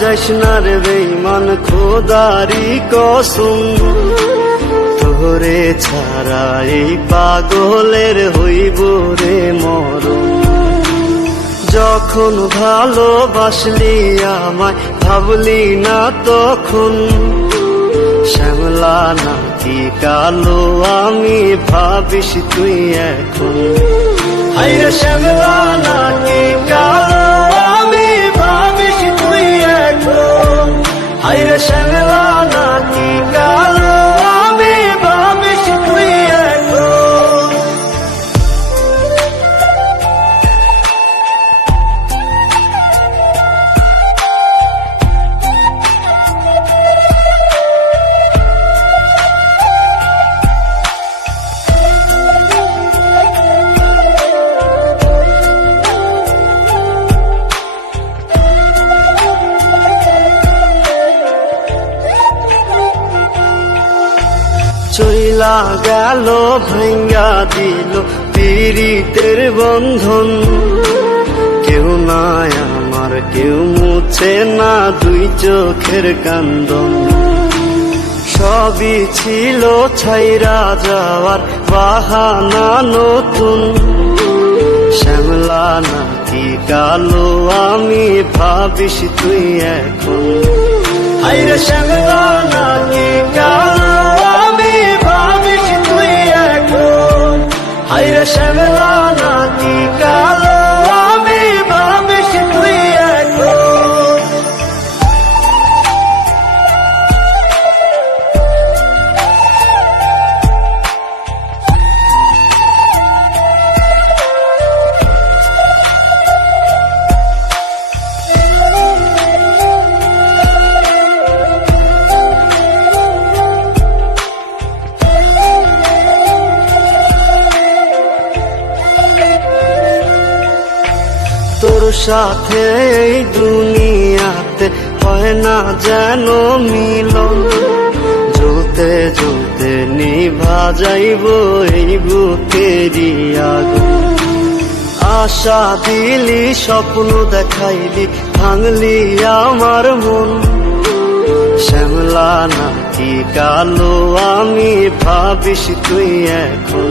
যাইস না রে বেঈমান খোদারি কসম, তোরে ছাড়া এই পাগলের হইব রে মরণ। যখন ভালোবাসলি আমায় ভাবলি না তখন, শ্যামলা নাকি কালো আমি ভাবিস তুই এখন। হায়রে শ্যামলা নাকি কালো আমি ভাবিস তুই এখন। হায়রে শ্যামলা নাকি কালো আমি ভাবিস তুই এখন। চইলা গেল ভাঙ্গা দিল পীড়িতের বন্ধন, কেউ নাই আমার কেউ মুছে না দুই চোখের কান্দন। সবই ছিল ছাইরা যাওয়ার বাহানা নতুন, শ্যামলা নাকি কালো আমি ভাবিস তুই এখন। হায়রে শ্যামলা নাকি কালো আমি ভাবিস তুই এখন। হায়রে শ্যামলা নাকি কালো আমি ভাবিস তুই এখন। তোর সাথে এই দুনিয়াতে হয় না যেন মিলন, জ্বলতে জ্বলতে নিভা যাইব এই বুকেরই আগুন। আশা দিলি স্বপ্ন দেখাইলি ভাঙলি আমার মন, শ্যামলা নাকি কালো আমি ভাবিস তুই এখন।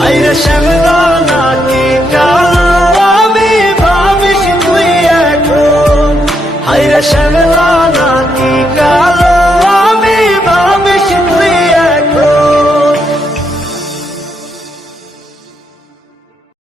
হায়রে শ্যামলা নাকি কালো আমি ভাবিস তুই এখন। হায়রে শ্যামলা